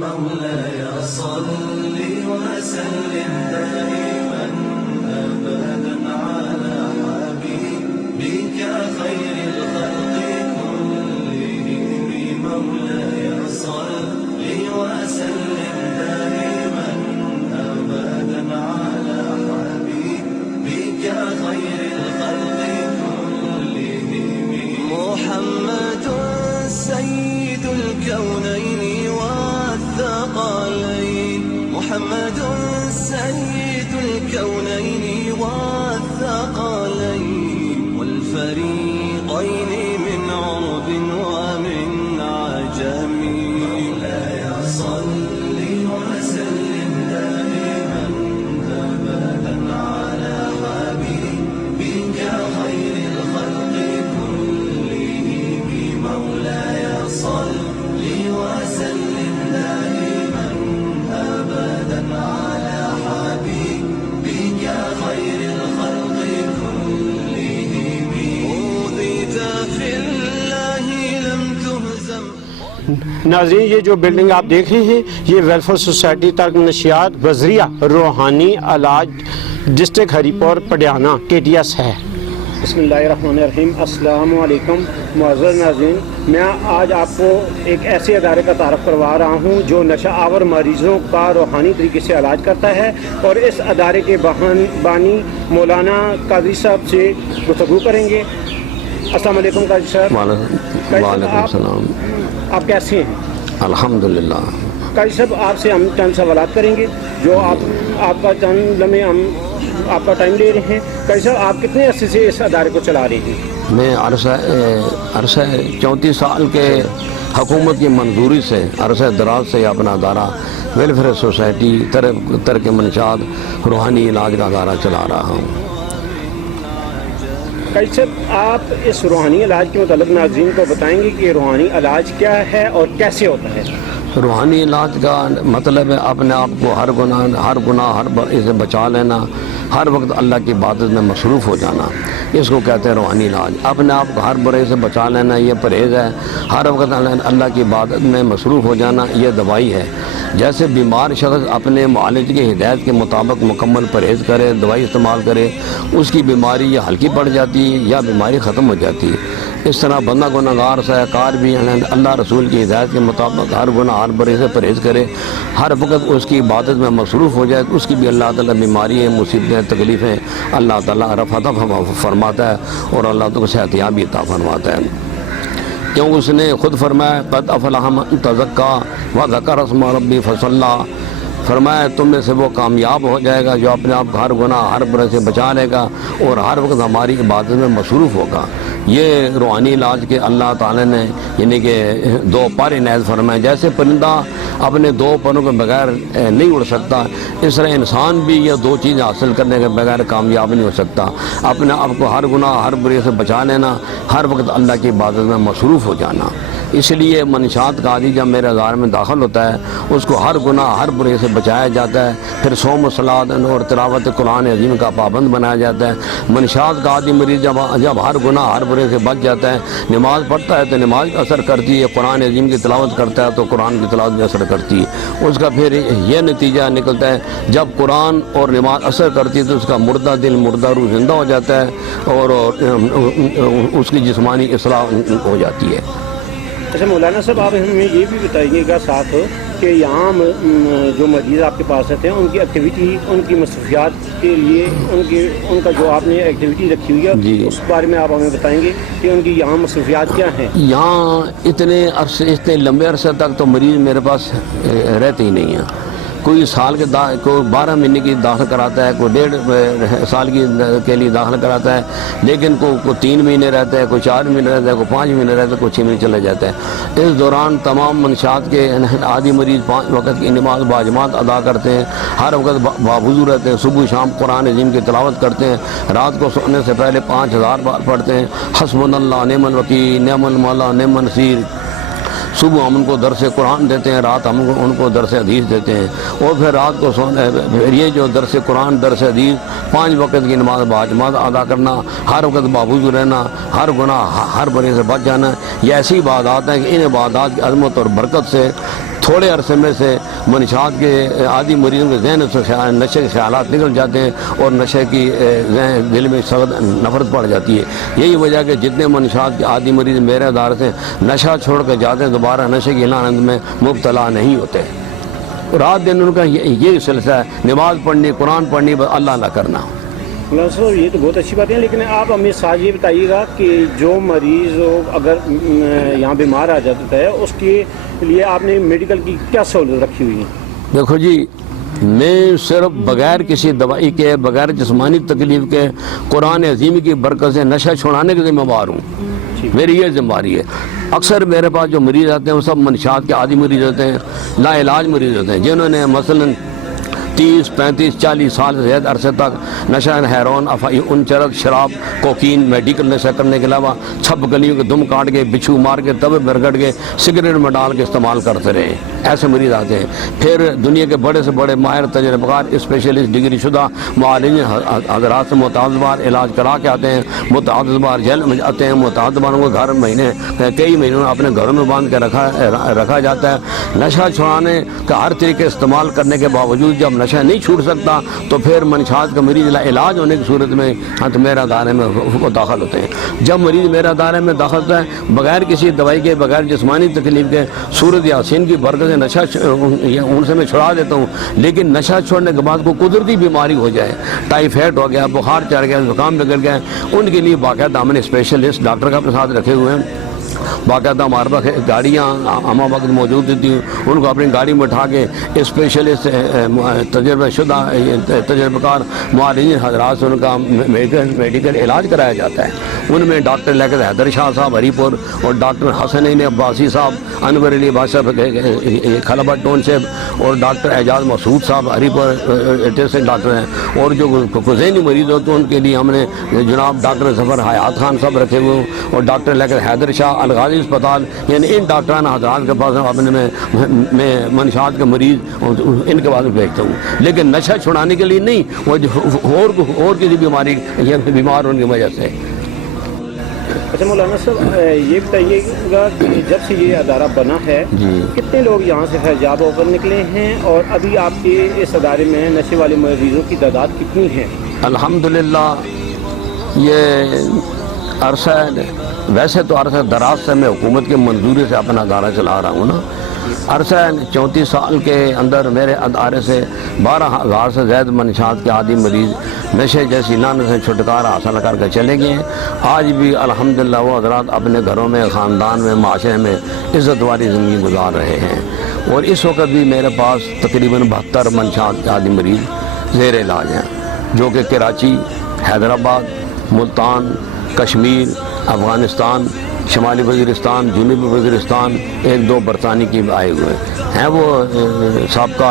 مولاي صل وسلم دائما أبدا على حبيبك خير الخلق كلهم. مولاي صل وسلم دائما أبدا على حبيبك خير الخلق كلهم. محمد سيد الكونين والثقلين. محمد سيد الكونين والثقلين والفريقين من عرب ومن عجم. مولاي صل وسلم دائما أبدا على حبيبك خير الخلق كلهم. مولاي صل وسلم دائما أبدا على حبيبك خير الخلق كلهم. أوذيت في الله لم تهزم. ناظرین، یہ جو بلڈنگ آپ دیکھ رہے ہیں یہ ویلفیئر سوسائٹی ترک نشیات وزریہ روحانی علاج ڈسٹرکٹ ہری پور پڈیانہ KTS ہے۔ بسم اللہ الرحمن الرحیم۔ السلام علیکم معزز ناظرین، میں آج آپ کو ایک ایسے ادارے کا تعارف کروا رہا ہوں جو نشہ آور مریضوں کا روحانی طریقے سے علاج کرتا ہے، اور اس ادارے کے بانی مولانا قادری صاحب سے گفتگو کریں گے۔ السلام علیکم قادری صاحب۔ وعلیکم السلام۔ آپ کیسے ہیں؟ الحمدللہ۔ قادری صاحب، آپ سے ہم چند سوالات کریں گے جو آپ کا چند لمحے ہم آپ کا ٹائم لے رہے ہیں۔ قادری صاحب، آپ کتنے عرصے سے اس ادارے کو چلا رہے ہیں؟ میں عرصہ 34 سال کے حکومت کی منظوری سے عرصہ دراز سے اپنا ادارہ ویلفیئر سوسائٹی ترک منشیات روحانی علاج کا ادارہ چلا رہا ہوں۔ قادری صاحب، آپ اس روحانی علاج کے متعلق ناظرین کو بتائیں گے کہ روحانی علاج کیا ہے اور کیسے ہوتا ہے؟ روحانی علاج کا مطلب ہے اپنے آپ کو ہر گناہ سے بچا لینا، ہر وقت اللہ کی عبادت میں مصروف ہو جانا، اس کو کہتے ہیں روحانی علاج۔ اپنے آپ کو ہر برے سے بچا لینا یہ پرہیز ہے، ہر وقت اللہ کی عبادت میں مصروف ہو جانا یہ دوائی ہے۔ جیسے بیمار شخص اپنے معالج کی ہدایت کے مطابق مکمل پرہیز کرے، دوائی استعمال کرے، اس کی بیماری یا ہلکی پڑ جاتی ہے یا بیماری ختم ہو جاتی ہے۔ اس طرح بندہ گناہگار سیاکار بھی اللہ رسول کی ہدایت کے مطابق ہر گناہ ہر برے سے پرہیز کرے، ہر وقت اس کی عبادت میں مصروف ہو جائے، اس کی بھی اللہ تعالیٰ بیماری مصیبتیں تکلیفیں اللہ تعالیٰ رفع فرماتا ہے اور اللہ تعالیٰ کو صحت یابی عطا فرماتا ہے۔ کیوں اس نے خود فرمایا قد افلح من تزکا وذکر اسم ربی فصلی، فرمایا تم میں سے وہ کامیاب ہو جائے گا جو اپنے آپ کو ہر گناہ ہر برے سے بچا لے گا اور ہر وقت ہماری عبادت میں مصروف ہوگا۔ یہ روحانی علاج کے اللہ تعالیٰ نے یعنی کہ دو پر عنایت فرمائے۔ جیسے پرندہ اپنے دو پروں کے بغیر نہیں اڑ سکتا، اس طرح انسان بھی یہ دو چیزیں حاصل کرنے کے بغیر کامیاب نہیں ہو سکتا۔ اپنے آپ کو ہر گناہ ہر برے سے بچا لینا، ہر وقت اللہ کی عبادت میں مصروف ہو جانا۔ اس لیے منشیات کا عادی جب میرے ادارے میں داخل ہوتا ہے اس کو ہر گناہ ہر برے سے بچایا جاتا ہے، پھر صوم و صلاۃ اور تلاوت قرآن عظیم کا پابند بنایا جاتا ہے۔ منشیات کا عادی مریض جب ہر گناہ ہر برے سے بچ جاتا ہے، نماز پڑھتا ہے تو نماز اثر کرتی ہے، قرآن عظیم کی تلاوت کرتا ہے تو قرآن کی تلاوت بھی اثر کرتی ہے۔ اس کا پھر یہ نتیجہ نکلتا ہے جب قرآن اور نماز اثر کرتی ہے تو اس کا مردہ دل مردہ روح زندہ ہو جاتا ہے اور اس کی جسمانی اصلاح ہو جاتی ہے۔ اچھا مولانا صاحب، آپ ہمیں یہ بھی بتائیے گا ساتھ کہ یہاں جو مریض آپ کے پاس رہتے ہیں ان کی ایکٹیویٹی، ان کی مصروفیات کے لیے ان کا جو آپ نے ایکٹیویٹی رکھی ہوئی ہے جی، اس بارے میں آپ ہمیں بتائیں گے کہ ان کی یہاں مصروفیات کیا ہیں؟ یہاں اتنے لمبے عرصے تک تو مریض میرے پاس رہتے ہی نہیں ہیں۔ کوئی سال کے کوئی 12 مہینے کی داخل کراتا ہے، کوئی 1.5 سال کے لیے داخل کراتا ہے، لیکن کوئی 3 مہینے رہتا ہے، کوئی 4 مہینے رہتا ہے، کوئی 5 مہینے رہتا ہے، کوئی 6 مہینے چلا جاتا ہے۔ اس دوران تمام منشیات کے عادی مریض 5 وقت کی نماز باجماعت ادا کرتے ہیں، ہر وقت باوضو رہتے ہیں، صبح شام قرآن عظیم کی تلاوت کرتے ہیں، رات کو سونے سے پہلے 5000 بار پڑھتے ہیں، حسبنا اللہ نعم الوکیل نعم المولا نعم النصیر، صبح ہم ان کو درس قرآن دیتے ہیں، رات ہم ان کو درس حدیث دیتے ہیں، اور پھر رات کو پھر یہ جو درس قرآن درس حدیث 5 وقت کی نماز باجماعت ادا کرنا، ہر وقت باوضو رہنا، ہر گناہ ہر برے سے بچ جانا، یہ ایسی عبادات ہیں کہ ان عبادات کی عظمت اور برکت سے تھوڑے عرصے میں سے منشیات کے عادی مریضوں کے ذہن سے نشے کے خیالات نکل جاتے ہیں اور نشے کی دل میں سخت نفرت پڑ جاتی ہے۔ یہی وجہ کہ جتنے منشیات کے عادی مریض میرے ادارے سے نشہ چھوڑ کے جاتے ہیں، دوبارہ نشے کی لعنت میں مبتلا نہیں ہوتے۔ رات دن ان کا یہ سلسلہ ہے، نماز پڑھنی، قرآن پڑھنی، بس اللہ نہ کرنا۔ مولانا صاحب یہ تو بہت اچھی بات ہے، لیکن آپ ہمیں ساتھ یہ بتائیے گا کہ جو مریض اگر یہاں بیمار آ جاتا ہے اس کے لیے آپ نے میڈیکل کی کیا سہولت رکھی ہوئی ہے؟ دیکھو جی، میں صرف بغیر کسی دوائی کے، بغیر جسمانی تکلیف کے، قرآن عظیم کی برکت سے نشہ چھڑانے کے ذمہ دار ہوں، میری یہ ذمہ داری ہے۔ اکثر میرے پاس جو مریض آتے ہیں وہ سب منشیات کے عادی مریض ہوتے ہیں، لا علاج مریض ہوتے ہیں، جنہوں نے مثلاً 30 35 40 سال سے زیادہ عرصے تک نشہ ہیرون، افیون، چرس، شراب، کوکین، میڈیکل نشہ کرنے کے علاوہ چھپ گلیوں کے دم کاٹ کے، بچھو مار کے، تبے برگڑ کے، سگریٹ میں ڈال کے استعمال کرتے رہے، ایسے مریض آتے ہیں۔ پھر دنیا کے بڑے سے بڑے ماہر تجربہ کار اسپیشلسٹ ڈگری شدہ معالج حضرات سے متعدد بار علاج کرا کے آتے ہیں، متعدد بار جیل میں آتے ہیں، متعدد باروں کو گھر مہینے کئی مہینوں میں اپنے گھروں میں باندھ کے رکھا جاتا ہے۔ نشہ چھڑانے کا ہر طریقے استعمال کرنے کے باوجود جب نشہ نہیں چھوٹ سکتا تو پھر منشیات کا مریض علاج ہونے کی صورت میں تو میرے ادارے میں وہ داخل ہوتے ہیں۔ جب مریض میرے ادارے میں داخل ہوتا ہے بغیر کسی دوائی کے، بغیر جسمانی تکلیف کے، سورت یاسین کی برکت سے نشہ ان سے میں چھڑا دیتا ہوں، لیکن نشہ چھوڑنے کے بعد کوئی قدرتی بیماری ہو جائے، ٹائیفائڈ ہو گیا، بخار چڑھ گیا، زکام بگڑ گیا، ان کے لیے باقاعدہ ہم نے اسپیشلسٹ ڈاکٹر کا اپنے ساتھ رکھے ہوئے ہیں۔ باقاعدہ ہمارے پاس گاڑیاں ہمہ وقت موجود تھیں، ان کو اپنی گاڑی میں اٹھا کے اسپیشلسٹ تجربہ شدہ تجربہ کار معالجین حضرات سے ان کا میڈیکل علاج کرایا جاتا ہے۔ ان میں ڈاکٹر لیکن حیدر شاہ صاحب ہری پور، اور ڈاکٹر حسنین عباسی صاحب انور علی بادشاہ خلبہ ٹون سے، اور ڈاکٹر اعجاز مسعود صاحب ہری پور ٹیسٹ ڈاکٹر ہیں۔ اور جو ذہنی مریض ہوتے ہیں ان کے لیے ہم نے جناب ڈاکٹر ظفر حیات خان صاحب رکھے ہوئے، اور ڈاکٹر لیکن حیدر شاہ الغازی اسپتال، یعنی ان ڈاکٹران حضرات کے پاس اپنے میں منشیات کے مریض ان کے پاس بھیجتا ہوں، لیکن نشہ چھڑانے کے لیے نہیں، وہ اور کسی بیماری یا بیمار ہونے کی وجہ سے۔ اچھا مولانا صاحب یہ بتائیے گا کہ جب سے یہ ادارہ بنا ہے کتنے لوگ یہاں سے حجاب ہو کر نکلے ہیں، اور ابھی آپ کے اس ادارے میں نشے والے مریضوں کی تعداد کتنی ہے؟ الحمدللہ یہ عرصہ، ویسے تو عرصہ دراز سے میں حکومت کے منظوری سے اپنا ادارہ چلا رہا ہوں نا، عرصہ 34 سال کے اندر میرے ادارے سے 12,000 سے زائد منشیات کے عادی مریض نشے جیسی لعنت سے چھٹکارا حاصل کر کے چلے گئے ہیں۔ آج بھی الحمدللہ وہ حضرات اپنے گھروں میں، خاندان میں، معاشرے میں عزت والی زندگی گزار رہے ہیں، اور اس وقت بھی میرے پاس تقریباً 72 منشیات کے عادی مریض زیر علاج ہیں، جو کہ کراچی، حیدرآباد، ملتان، کشمیر، افغانستان، شمالی وزیرستان، جنوبی وزیرستان، 1-2 برطانیہ کی آئے ہوئے ہیں۔ وہ سابقہ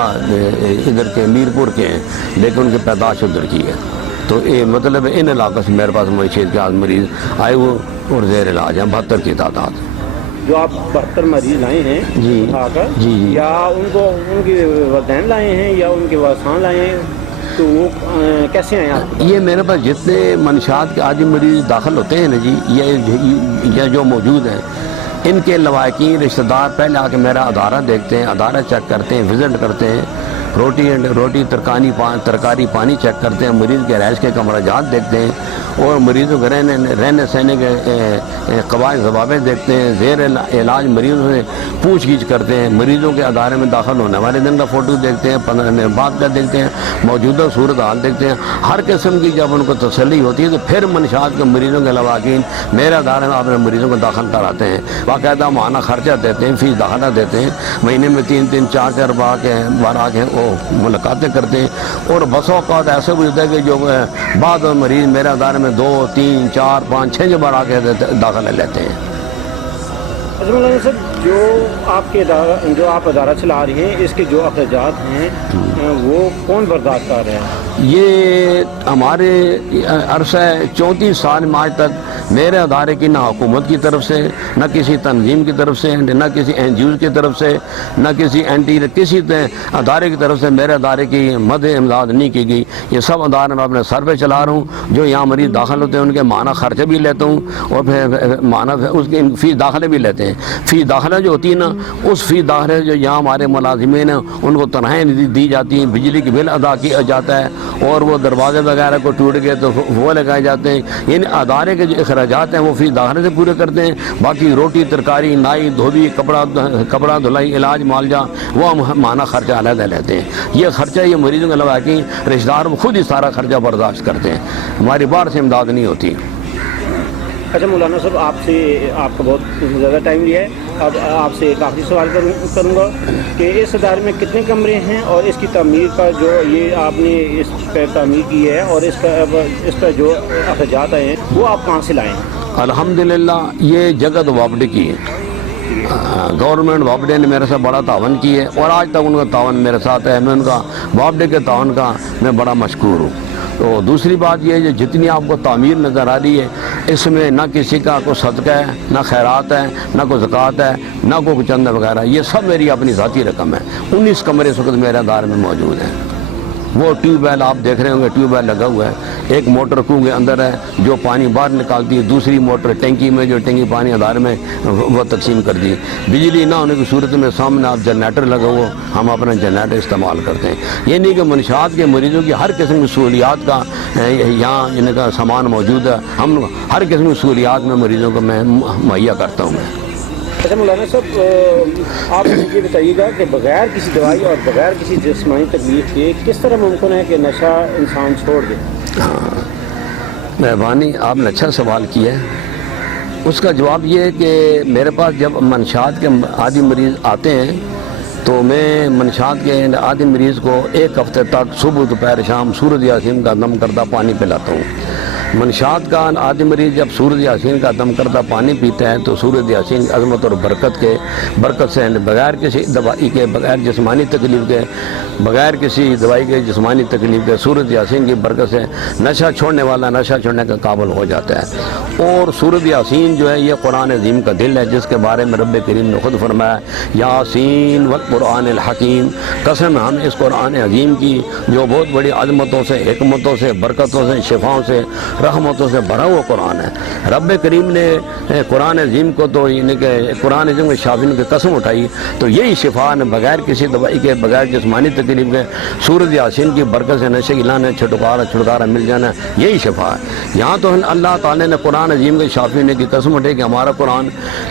ادھر کے میرپور کے ہیں، لیکن ان کی پیدائش ادھر کی ہے۔ تو یہ مطلب ان علاقوں سے میرے پاس معیشت کے مریض آئے ہوئے اور زیر علاج ہیں 72 کی تعداد۔ جو آپ 72 مریض لائے ہیں جی آ کر، جی یا ان کے والدین لائے ہیں یا ان کے وارثان لائے ہیں، تو وہ کیسے آئے آپ؟ یہ میرے پاس جتنے منشیات کے عادی مریض داخل ہوتے ہیں نا جی، یہ جو موجود ہیں، ان کے لواحقین رشتہ دار پہلے آ کے میرا ادارہ دیکھتے ہیں، ادارہ چیک کرتے ہیں، وزٹ کرتے ہیں، روٹی ترکاری پانی چیک کرتے ہیں، مریض کے رہائش کے کمرہ جات دیکھتے ہیں، اور مریضوں کے رہنے سہنے کے قواعد ضوابط دیکھتے ہیں، زیر علاج مریضوں سے پوچھ گچھ کرتے ہیں، مریضوں کے ادارے میں داخل ہونے والے دن کا فوٹو دیکھتے ہیں، 15 دن بعد کا دیکھتے ہیں، موجودہ صورتحال دیکھتے ہیں۔ ہر قسم کی جب ان کو تسلی ہوتی ہے تو پھر منشیات کے مریضوں کے لواحقین میرے ادارے میں اپنے مریضوں کو داخل کراتے ہیں، باقاعدہ ماہانہ خرچہ دیتے ہیں، فیس داخلہ دیتے ہیں، مہینے میں 3 4 بار آ کے وہ ملاقاتیں کرتے ہیں۔ اور بس اوقات ایسے بھی ہوتا ہے کہ جو بعض مریض میرے ادارے میں 2 3 4 5 6 بار آ کے داخلہ لیتے ہیں۔ اچھا مولانا صاحب، جو آپ ادارہ چلا رہے ہیں، اس کے جو اخراجات ہیں وہ کون برداشت کر رہے ہیں؟ یہ ہمارے عرصہ 34 سال میں آج تک میرے ادارے کی نہ حکومت کی طرف سے، نہ کسی تنظیم کی طرف سے، نہ کسی NGO کی طرف سے، نہ کسی کسی ادارے کی طرف سے میرے ادارے کی مد امداد نہیں کی گئی۔ یہ سب ادارے میں اپنے سر پہ چلا رہا ہوں۔ جو یہاں مریض داخل ہوتے ہیں ان کے ماہانہ خرچے بھی لیتا ہوں، اور پھر ماہانہ اس کی فیس داخلے بھی لیتے ہیں۔ فیس داخلہ جو ہوتی ہے نا، اس فیس داخلے جو یہاں ہمارے ملازمین ہیں ان کو تنخواہیں دی جاتی ہیں، بجلی کی بل ادا کیا جاتا ہے، اور وہ دروازے وغیرہ کو ٹوٹ گئے تو وہ لگائے جاتے ہیں۔ یعنی ادارے کے جو اخراجات ہیں وہ فیس داخلے سے پورے کرتے ہیں، باقی روٹی ترکاری، نائی دھوبی، کپڑا دھلائی، علاج معالجہ وہ ہم ماہانہ خرچہ علیحدہ لیتے ہیں۔ یہ خرچہ یہ مریضوں کے علاوہ کہ رشتہ دار خود ہی سارا خرچہ برداشت کرتے ہیں، ہماری باہر سے امداد نہیں ہوتی۔ اچھا مولانا صاحب، آپ کا بہت زیادہ ٹائم لیا ہے، اب آپ سے ایک آخری سوال کروں گا کہ اس ادارے میں کتنے کمرے ہیں، اور اس کی تعمیر کا جو یہ آپ نے اس پہ تعمیر کی ہے اور اس کا جو اخراجات آئے ہیں وہ آپ کہاں سے لائے ہیں؟ الحمدللہ یہ جگہ تو وابڈے کی ہے، گورنمنٹ وابڈے نے میرے سے بڑا تعاون کی ہے، اور آج تک ان کا تعاون میرے ساتھ ہے۔ میں ان کا وابڈے کے تعاون کا میں بڑا مشکور ہوں۔ تو دوسری بات یہ ہے کہ جتنی آپ کو تعمیر نظر آ رہی ہے اس میں نہ کسی کا کوئی صدقہ ہے، نہ خیرات ہے، نہ کوئی زکوٰۃ ہے، نہ کوئی چندہ وغیرہ، یہ سب میری اپنی ذاتی رقم ہے۔ 19 کمرے اس وقت میرے ادارے میں موجود ہیں۔ وہ ٹیوب ویل آپ دیکھ رہے ہوں گے، ٹیوب ویل لگا ہوا ہے، ایک موٹر کنویں کے اندر ہے جو پانی باہر نکالتی ہے، دوسری موٹر ٹینکی میں جو ٹینکی پانی ادارے میں وہ تقسیم کر دی۔ بجلی نہ ہونے کی صورت میں سامنے آپ جنریٹر لگا ہوا، ہم اپنا جنریٹر استعمال کرتے ہیں۔ یہ نہیں کہ منشیات کے مریضوں کی ہر قسم کی سہولیات کا یہاں ان کا سامان موجود ہے، ہم ہر قسم کی سہولیات میں مریضوں کو میں مہیا کرتا ہوں میں۔ اچھا مولانا صاحب، آپ یہ بتائیے گا کہ بغیر کسی دوائی اور بغیر کسی جسمانی تکلیف کے کس طرح ممکن ہے کہ نشہ انسان چھوڑ دے؟ ہاں مہربانی، آپ نے اچھا سوال کیا ہے۔ اس کا جواب یہ ہے کہ میرے پاس جب منشیات کے عادی مریض آتے ہیں تو میں منشیات کے عادی مریض کو 1 ہفتے تک صبح دوپہر شام سورۃ یاسین کا دم کردہ پانی پلاتا ہوں۔ منشیات کا عادی مریض جب سورۃ یاسین کا دم کردہ پانی پیتا ہے تو سورۃ یاسین کی عظمت اور برکت سے بغیر کسی دوائی کے، بغیر جسمانی تکلیف کے، بغیر کسی دوائی کے جسمانی تکلیف کے، سورۃ یاسین کی برکت سے نشہ چھوڑنے والا نشہ چھوڑنے کا قابل ہو جاتا ہے۔ اور سورۃ یاسین جو ہے یہ قرآن عظیم کا دل ہے، جس کے بارے میں رب کریم نے خود فرمایا یاسین والقرآن الحکیم، قسم ہم اس قرآن عظیم کی جو بہت بڑی عظمتوں سے، حکمتوں سے، برکتوں سے، شفاؤں سے، رحمتوں سے بھرا ہوا قرآن ہے۔ رب کریم نے قرآن عظیم کو تو یعنی کہ قرآن عظیم کے شافین کی قسم اٹھائی تو یہی شفا نے بغیر کسی دوائی کے، بغیر جسمانی تکلیف کے، سورۃ یاسین کی برکت سے نشے لانے چھٹکارا مل جانا، یہی شفا ہے۔ یہاں تو اللہ تعالیٰ نے قرآن عظیم کے شافین کی قسم اٹھائی کہ ہمارا قرآن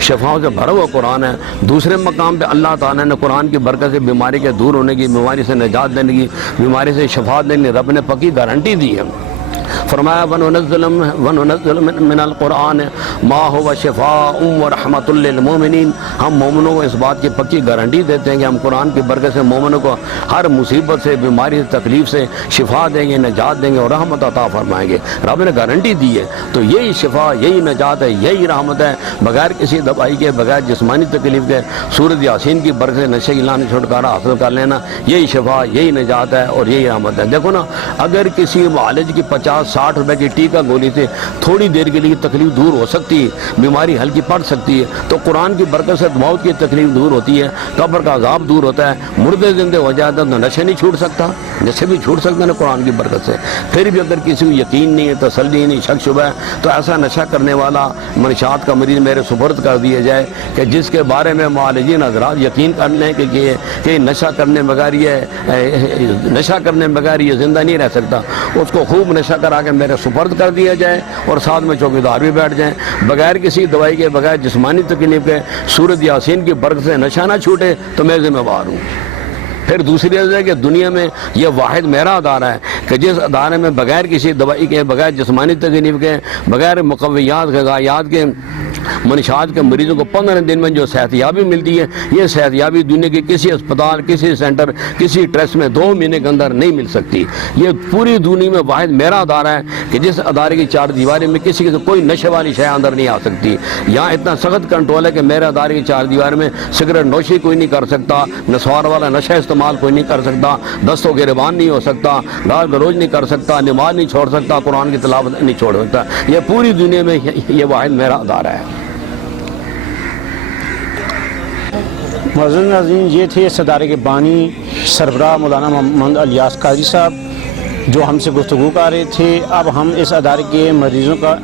شفاؤں سے بھرا ہوا قرآن ہے۔ دوسرے مقام پہ اللہ تعالیٰ نے قرآن کی برکت سے بیماری کے دور ہونے کی، بیماری سے نجات دینے کی، بیماری سے شفا دینے کی رب نے پکی گارنٹی دی ہے۔ فرمایا وَنُنَزِّلُ مِنَ الْقُرْآنِ مَا هُوَ شِفَاءٌ وَرَحْمَةٌ لِّلْمُؤْمِنِينَ، ہم مومنوں کو اس بات کی پکی گارنٹی دیتے ہیں کہ ہم قرآن کی برکت سے مومنوں کو ہر مصیبت سے، بیماری سے، تکلیف سے شفا دیں گے، نجات دیں گے اور رحمت عطا فرمائیں گے۔ رب نے گارنٹی دی ہے، تو یہی شفا، یہی نجات ہے، یہی رحمت ہے، بغیر کسی دوائی کے، بغیر جسمانی تکلیف کے، سورۃ یاسین کی برکت سے نشے لانے چھٹکارا حاصل کر لینا، یہی شفا، یہی نجات ہے اور یہی رحمت ہے۔ دیکھو نا، اگر کسی معالج کی 50-60 روپے کی ٹیکہ گولی سے تھوڑی دیر کے لیے تکلیف دور ہو سکتی ہے، بیماری ہلکی پڑ سکتی ہے، تو قرآن کی برکت سے موت کی تکلیف دور ہوتی ہے، قبر کا عذاب دور ہوتا ہے، مردے زندے ہو جاتا ہے تو نشے نہیں چھوٹ سکتا، نشے بھی چھوٹ سکتے ہیں قرآن کی برکت سے۔ پھر بھی اگر کسی کو یقین نہیں ہے، تسلی نہیں، شک شبہ ہے، تو ایسا نشہ کرنے والا منشیات کا مریض میرے سپرد کر دیا جائے کہ جس کے بارے میں معالجین حضرات یقین کر لیں کہ نشہ کرنے بغیر یہ زندہ نہیں رہ سکتا، اس کو خوب نشہ کرا کے میرے سپرد کر دیا جائے اور ساتھ میں چوکیدار بھی بیٹھ جائیں، بغیر کسی دوائی کے، بغیر جسمانی تکلیف کے، سورۃ یاسین کی برکت سے نشہ نہ چھوٹے تو میں ذمہ دار ہوں۔ پھر دوسری چیز ہے کہ دنیا میں یہ واحد میرا ادارہ ہے کہ جس ادارے میں بغیر کسی دوائی کے، بغیر جسمانی تکلیف کے، بغیر مقویات غذائیات کے منشیات کے مریضوں کو 15 دن میں جو صحت یابی ملتی ہے، یہ صحت یابی دنیا کے کسی اسپتال، کسی سینٹر، کسی ٹرسٹ میں 2 مہینے کے اندر نہیں مل سکتی۔ یہ پوری دنیا میں واحد میرا ادارہ ہے کہ جس ادارے کی 4 دیواری میں کسی کے کوئی نشے والی شے اندر نہیں آ سکتی۔ یہاں اتنا سخت کنٹرول ہے کہ میرے ادارے کی 4 دیوار میں سگریٹ نوشی کوئی نہیں کر سکتا، نسوار والا نشہ استعمال کوئی نہیں کر سکتا، دستوں کے ربان نہیں ہو سکتا، گال گلوچ نہیں کر سکتا، نماز نہیں چھوڑ سکتا، قرآن کی تلاوت نہیں چھوڑ سکتا۔ یہ پوری دنیا میں یہ واحد میرا ادارہ ہے۔ معزز ناظرین، یہ تھے اس ادارے کے بانی سربراہ مولانا محمد الیاس قادری صاحب جو ہم سے گفتگو کر رہے تھے۔ اب ہم اس ادارے کے مریضوں کا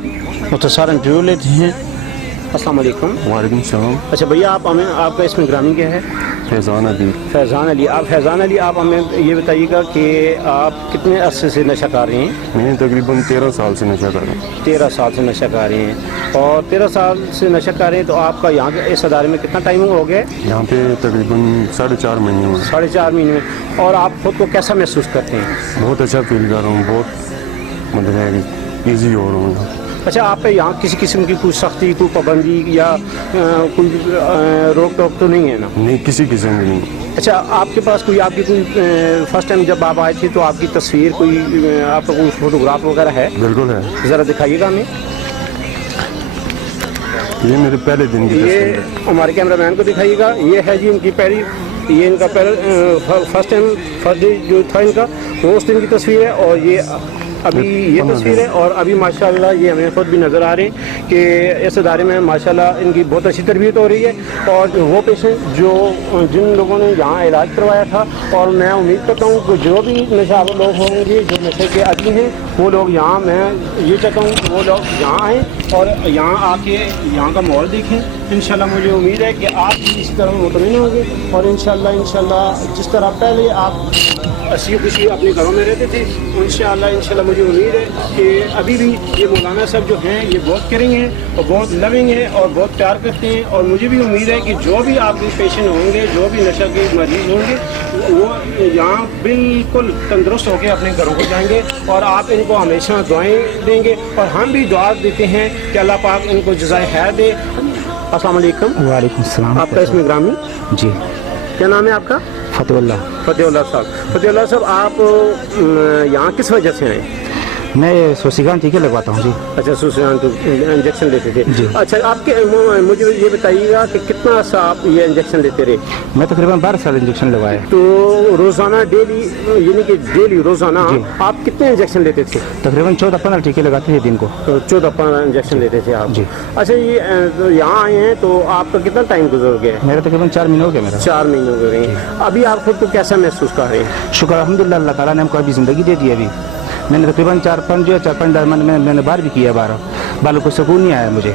مختصر انٹرویو لیتے ہیں۔ السلام علیکم۔ وعلیکم السلام۔ اچھا بھیا، آپ کا اسم گرامی کیا ہے؟ فیضان علی۔ فیضان علی۔ فیضان علی، آپ ہمیں یہ بتائیے گا کہ آپ کتنے عرصے سے نشہ کر رہے ہیں؟ میں تقریباً 13 سال سے نشہ کر رہا ہوں۔ 13 سال سے نشہ کر رہے ہیں، اور 13 سال سے نشہ کر رہے ہیں تو آپ کا یہاں اس ادارے میں کتنا ٹائم ہو گیا؟ یہاں پہ تقریباً 4.5 مہینے ہوئے۔ 4.5 مہینے میں۔ اور آپ خود کو کیسا محسوس کرتے ہیں؟ بہت اچھا فیل کر رہا ہوں، بہت مطلب ہے ایزی ہو رہا ہوں۔ اچھا، آپ پہ یہاں کسی قسم کی کوئی سختی، کوئی پابندی یا کوئی روک ٹوک تو نہیں ہے نا؟ نہیں، کسی قسم کی نہیں۔ اچھا، آپ کے پاس کوئی فرسٹ ٹائم جب آپ آئے تھے تو آپ کی تصویر کوئی، آپ کا کوئی فوٹوگراف وغیرہ ہے؟ بالکل ہے۔ ذرا دکھائیے گا ہمیں۔ یہ میرے پہلے دن کی تصویر ہے۔ یہ ہمارے کیمرہ مین کو دکھائیے گا۔ یہ ہے جی ان کی پہلی، یہ ان کا فرسٹ ڈے جو تھا ان کا، وہ اس دن کی تصویر ہے، اور یہ ابھی یہ تصویر ہے۔ اور ابھی ماشاءاللہ یہ ہمیں خود بھی نظر آ رہے ہیں کہ اس ادارے میں ماشاءاللہ ان کی بہت اچھی تربیت ہو رہی ہے۔ اور وہ پیشنٹ جن لوگوں نے یہاں علاج کروایا تھا، اور میں امید کرتا ہوں کہ جو بھی نشہ آور لوگ ہوں گے جو نشے کے عادی ہیں، وہ لوگ یہاں، میں یہ چاہتا ہوں کہ وہ لوگ یہاں آئیں اور یہاں آ کے یہاں کا ماحول دیکھیں۔ انشاءاللہ مجھے امید ہے کہ آپ بھی اسی طرح مطمئن ہوں گے، اور انشاءاللہ جس طرح پہلے آپ ہنسی خوشی اپنے گھروں میں رہتے تھے، انشاءاللہ مجھے امید ہے کہ ابھی بھی یہ مولانا صاحب جو ہیں یہ بہت کیئرنگ ہیں اور بہت لونگ ہیں اور بہت پیار کرتے ہیں۔ اور مجھے بھی امید ہے کہ جو بھی آپ کے پیشنٹ ہوں گے، جو بھی نشہ کے مریض ہوں گے، وہ یہاں بالکل تندرست ہو کے اپنے گھروں کو جائیں گے، اور آپ ان کو ہمیشہ دعائیں دیں گے، اور ہم بھی دعا دیتے ہیں کہ اللہ پاک ان کو جزائے خیر دے۔ السلام علیکم۔ وعلیکم السلام۔ آپ کا اسم گرامی؟ جی، کیا نام ہے آپ کا؟ فتح اللہ۔ فتح اللہ صاحب۔ فتح اللہ صاحب، آپ یہاں کس وجہ سے آئے؟ میں سوسیگان ٹیکے لگواتا ہوں۔ جی اچھا، سوسیگان تو انجیکشن لیتے تھے؟ جی۔ اچھا، آپ کے مجھے یہ بتائیے گا کہ کتنا عرصہ آپ یہ انجیکشن لیتے رہے؟ میں تقریباً 12 سال انجیکشن لگوایا۔ تو روزانہ ڈیلی، یعنی کہ ڈیلی روزانہ آپ کتنے انجیکشن لیتے تھے؟ تقریباً 14-15 ٹیکے لگاتے ہیں دن کو۔ 14-15 انجیکشن لیتے تھے آپ؟ جی۔ اچھا، یہ یہاں آئے ہیں تو آپ کا کتنا ٹائم گزر گیا؟ میرا تقریباً 4 مہینے ہو گیا۔ میرا 4 مہینے ہو گئے ہیں۔ ابھی آپ خود کو کیسا محسوس کر رہے ہیں؟ شکر الحمدللہ، اللہ تعالیٰ نے ہم کو ابھی زندگی دے دی۔ ابھی میں نے تقریباً 4-5 میں نے بار بھی کیا، 12 بالوں کو سکون نہیں آیا مجھے۔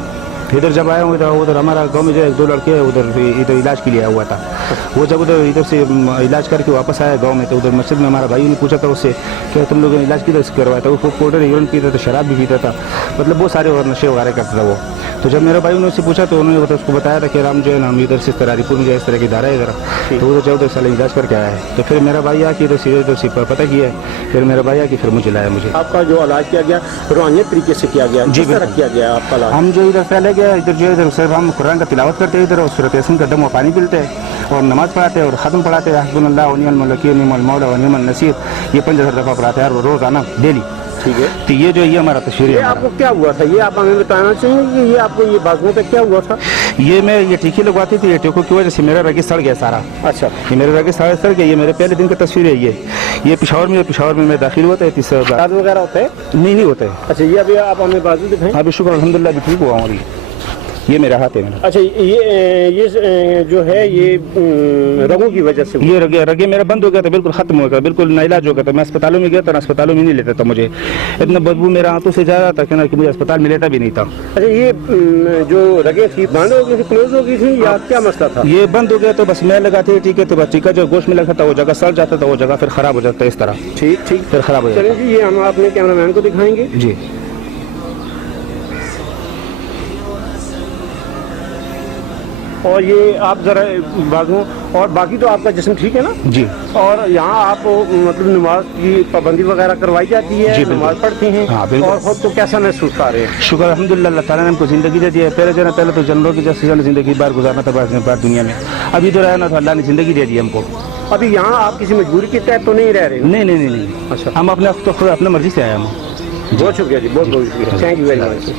ادھر جب آیا ہوں ادھر ہمارا گاؤں میں جو 2 لڑکے ہیں ادھر علاج کے لیے آیا ہوا تھا، وہ جب ادھر سے علاج کر کے واپس آیا گاؤں میں تو ادھر مسجد میں ہمارا بھائی نے پوچھا تھا اس سے کہ تم لوگوں نے علاج کدھر سے کروایا تھا؟ وہ پاؤڈر یورین پیتا تھا، شراب بھی پیتا تھا، مطلب بہت سارے اور نشے وغیرہ کرتا تھا وہ۔ تو جب میرا بھائی نے اس سے پوچھا تو انہوں نے اس کو بتایا تھا کہ رام جو ہے نا، ہم ادھر سے راری پور میں جو ہے اس طرح کی ادارہ ہے ادھر، تو ادھر ادھر سال علاج کر کے آیا ہے۔ تو پھر میرا بھائی آ کے ادھر سے پتہ کیا ہے، پھر میرا بھائی آ کے پھر مجھے لایا۔ مجھے آپ کا جو علاج کیا گیا روحانیت طریقے سے کیا گیا؟ جی، کس طرح کیا گیا آپ کا علاج؟ ہم جو ادھر پہلے گئے ادھر جو ادھر صرف ہم قرآن کا تلاوت کرتے ہیں ادھر، اور سورۃ یاسین کا دم و پانی پلتے ہیں اور نماز پڑھاتے ہیں اور ختم پڑھاتے ہیں، حسبنا اللہ ونعم الوکیل نعم المولا ونعم النصیر، یہ 5000 دفعہ پڑھاتے ہیں روزانہ ڈیلی۔ ٹھیک ہے، تو یہ جو یہ ہمارا تشریح یہ ہے۔ آپ کو کیا ہوا تھا؟ یہ آپ ہمیں بتانا چاہیں گے کہ یہ آپ کو یہ بازوؤں پہ کیا ہوا تھا؟ یہ میں یہ ٹیکے لگواتی تھی، یہ ٹیکوں کی وجہ سے میرا رگی سڑ گیا سارا۔ اچھا، یہ میرا رگی سڑ گیا۔ یہ میرے پہلے دن کا تصویر ہے۔ یہ پشاور میں داخل ہوتا ہے 30 درد وغیرہ ہوتا ہے؟ نہیں ہوتا ہے۔ اچھا، یہ ابھی آپ ہمیں بازو دکھائیں۔ ابھی شکر الحمدللہ ابھی ٹھیک ہوا ہوں۔ یہ میرا ہاتھ ہے میرا۔ اچھا، یہ جو ہے یہ رگوں کی وجہ سے؟ یہ رگے میرا بند ہو گیا تھا، بالکل ختم ہو گیا، بالکل ناعلاج ہو گیا تھا۔ میں اسپتالوں میں گیا تھا، اسپتالوں میں نہیں لیتا تھا، مجھے اتنا بدبو میرا ہاتھوں سے جا رہا تھا کہ مجھے اسپتال میں لیتا بھی نہیں تھا۔ اچھا، یہ جو رگیں تھی بند ہو گئی تھی، کلوز ہو گئی تھی، یا کیا مسئلہ تھا؟ یہ بند ہو گیا تو بس میں لگاتے ہیں ٹھیک ہے، تو بس ٹیکا جو گوشت میں لگتا تھا وہ جگہ سڑ جاتا تھا، وہ جگہ پھر خراب ہو جاتا ہے اس طرح۔ ٹھیک پھر خراب ہو جاتا چلیں جی، یہ ہم اپنے کیمرہ مین کو دکھائیں گے۔ جی۔ اور یہ آپ ذرا بازو اور باقی تو آپ کا جسم ٹھیک ہے نا جی اور یہاں آپ مطلب نماز کی پابندی وغیرہ کروائی جاتی ہے جی بالکل. نماز پڑھتی ہیں ہاں بالکل. اور خود کو کیسا محسوس کر رہے ہیں؟ شکر الحمدللہ اللہ تعالیٰ نے ہم کو زندگی دے دی ہے. پہلے تو جانوروں کی جیسے زندگی بار گزارنا تھا بار دنیا میں. ابھی تو رہنا تو اللہ نے زندگی دے دی ہم کو. ابھی یہاں آپ کسی مجبوری کے تحت تو نہیں رہ رہے؟ نہیں. اچھا. ہم اپنے مرضی سے آئے ہم. بہت شکریہ جی، بہت شکریہ، تھینک یو ویری مچ.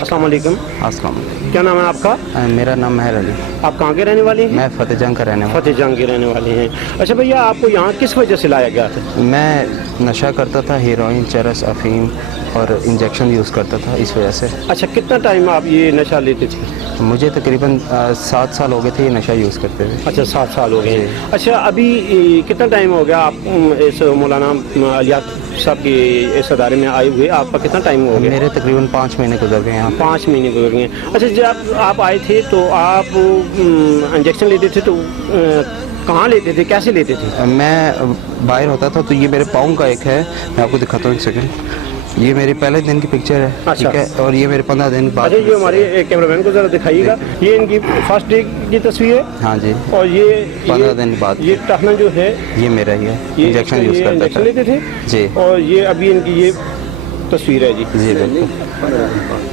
السلام علیکم. السلام علیکم. کیا نام ہے آپ کا؟ میرا نام مہر علی. آپ کہاں کے رہنے والے ہیں؟ میں فتح جنگ کا رہنے والا. فتح جنگ کے رہنے والے ہیں. اچھا بھیا، آپ کو یہاں کس وجہ سے لایا گیا تھا؟ میں نشہ کرتا تھا، ہیروئن، چرس، افیم اور انجیکشن یوز کرتا تھا اس وجہ سے. اچھا، کتنا ٹائم آپ یہ نشہ لیتے تھے؟ مجھے تقریباً 7 سال ہو گئے تھے یہ نشہ یوز کرتے ہوئے. اچھا 7 سال ہو گئے. اچھا، ابھی کتنا ٹائم ہو گیا آپ اس مولانا الیاس صاحب کے اس ادارے میں آئے ہوئے؟ آپ کا کتنا ٹائم ہو گیا؟ میرے تقریباً 5 مہینے گزر گئے ہیں. 5 مہینے گزر گئے ہیں. اچھا، جب آپ آئے تھے تو آپ انجیکشن لیتے تھے تو کہاں لیتے تھے، کیسے لیتے تھے؟ میں باہر ہوتا تھا تو یہ میرے پاؤں کا ایک ہے، میں آپ کو دکھاتا ہوں ایک سیکنڈ. یہ میرے پہلے دن کی پکچر ہے. اچھا. ٹھیک ہے، اور یہ میرے 15 دن بعد. اچھا، یہ ہمارے کیمرہ مین کو ذرا دکھائیے گا. یہ ان کی فرسٹ ڈے کی تصویر ہے. ہاں جی. اور یہ 15 دن بعد یہ ٹہنا جو ہے یہ میرا ہی ہے. انجیکشن یوز کرتا انجیکشن تھا لیتے تھے جی. اور یہ ابھی ان کی یہ تصویر ہے جی. جی بالکل.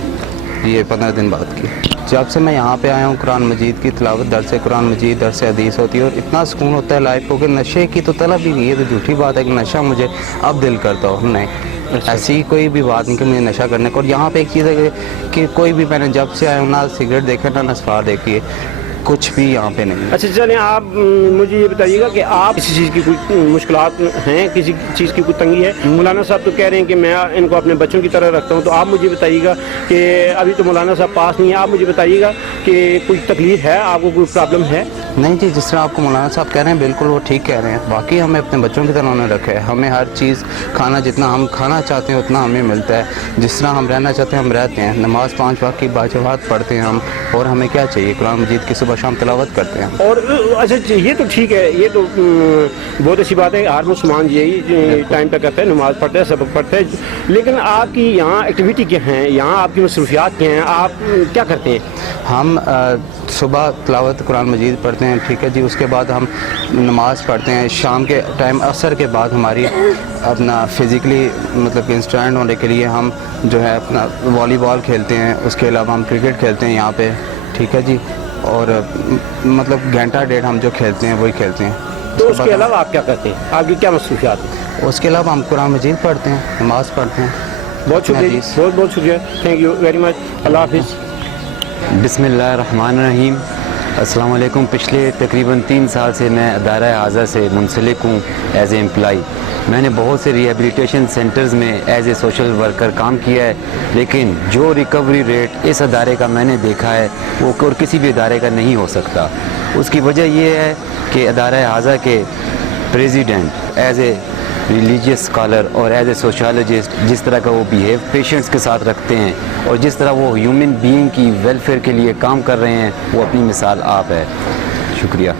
یہ 15 دن بعد کی. جب سے میں یہاں پہ آیا ہوں قرآن مجید کی تلاوت، درس قرآن مجید، درس حدیث ہوتی ہے اور اتنا سکون ہوتا ہے لائف کو کہ نشے کی تو طلب ہی نہیں. یہ تو جھوٹی بات ہے کہ نشہ مجھے اب دل کرتا ہو، نہیں ایسی کوئی بھی بات نہیں کہ مجھے نشہ کرنے کو. اور یہاں پہ ایک چیز ہے کہ کوئی بھی میں نے جب سے آیا ہوں نہ سگریٹ دیکھا نہ نسوار دیکھی ہے، کچھ بھی یہاں پہ نہیں. اچھا چلیں، آپ مجھے یہ بتائیے گا کہ آپ کسی چیز کی کوئی مشکلات ہیں، کسی چیز کی کوئی تنگی ہے؟ مولانا صاحب تو کہہ رہے ہیں کہ میں ان کو اپنے بچوں کی طرح رکھتا ہوں، تو آپ مجھے بتائیے گا کہ ابھی تو مولانا صاحب پاس نہیں ہے، آپ مجھے بتائیے گا کہ کوئی تکلیف ہے آپ کو، کوئی پرابلم ہے؟ نہیں جی، جس طرح آپ کو مولانا صاحب کہہ رہے ہیں بالکل وہ ٹھیک کہہ رہے ہیں. باقی ہمیں اپنے بچوں کی طرح انہیں رکھے. ہمیں ہر چیز کھانا جتنا ہم کھانا چاہتے ہیں اتنا ہمیں ملتا ہے. جس طرح ہم رہنا چاہتے ہیں ہم رہتے ہیں. نماز 5 وقت کی باجماعت پڑھتے ہیں ہم. اور ہمیں کیا چاہیے؟ قرآن مجید کی صبح شام تلاوت کرتے ہیں. اور اچھا یہ تو ٹھیک ہے، یہ تو بہت اچھی بات ہے. ہر مسلمان یہی ٹائم پہ کرتا ہے، نماز پڑھتا ہے، سبق پڑھتا ہے. لیکن آپ کی یہاں ایکٹیویٹی کیا ہیں؟ یہاں آپ کی مصروفیات کیا ہیں؟ آپ کیا کرتے ہیں؟ ہم صبح تلاوت قرآن مجید پڑھتے ہیں. ٹھیک ہے جی. اس کے بعد ہم نماز پڑھتے ہیں. شام کے ٹائم عصر کے بعد ہماری اپنا فزیکلی مطلب کہ انسٹینڈ ہونے کے لیے ہم جو ہے اپنا والی بال کھیلتے ہیں. اس کے علاوہ ہم کرکٹ کھیلتے ہیں یہاں پہ. ٹھیک ہے جی. اور مطلب گھنٹہ ڈیڑھ ہم جو کھیلتے ہیں وہی کھیلتے ہیں. تو اس کے علاوہ آپ کیا کرتے ہیں؟ آپ کی کیا مصروفیات ہیں؟ اس کے علاوہ ہم قرآن مجید پڑھتے ہیں، نماز پڑھتے ہیں. بہت شکریہ، بہت بہت شکریہ. Thank you very much. اللہ حافظ. بسم اللہ الرحمن الرحیم. السلام علیکم. پچھلے تقریباً 3 سال سے میں ادارہ حاضہ سے منسلک ہوں ایز اے امپلائی. میں نے بہت سے ریہیبلیٹیشن سینٹرز میں ایز اے سوشل ورکر کام کیا ہے، لیکن جو ریکوری ریٹ اس ادارے کا میں نے دیکھا ہے وہ اور کسی بھی ادارے کا نہیں ہو سکتا. اس کی وجہ یہ ہے کہ ادارہ حاضہ کے president as a religious scholar اور ایز اے سوشالوجسٹ جس طرح کا وہ بیہیو پیشنٹس کے ساتھ رکھتے ہیں اور جس طرح وہ ہیومن بینگ کی ویلفیئر کے لیے کام کر رہے ہیں، وہ اپنی مثال آپ ہے. شکریہ.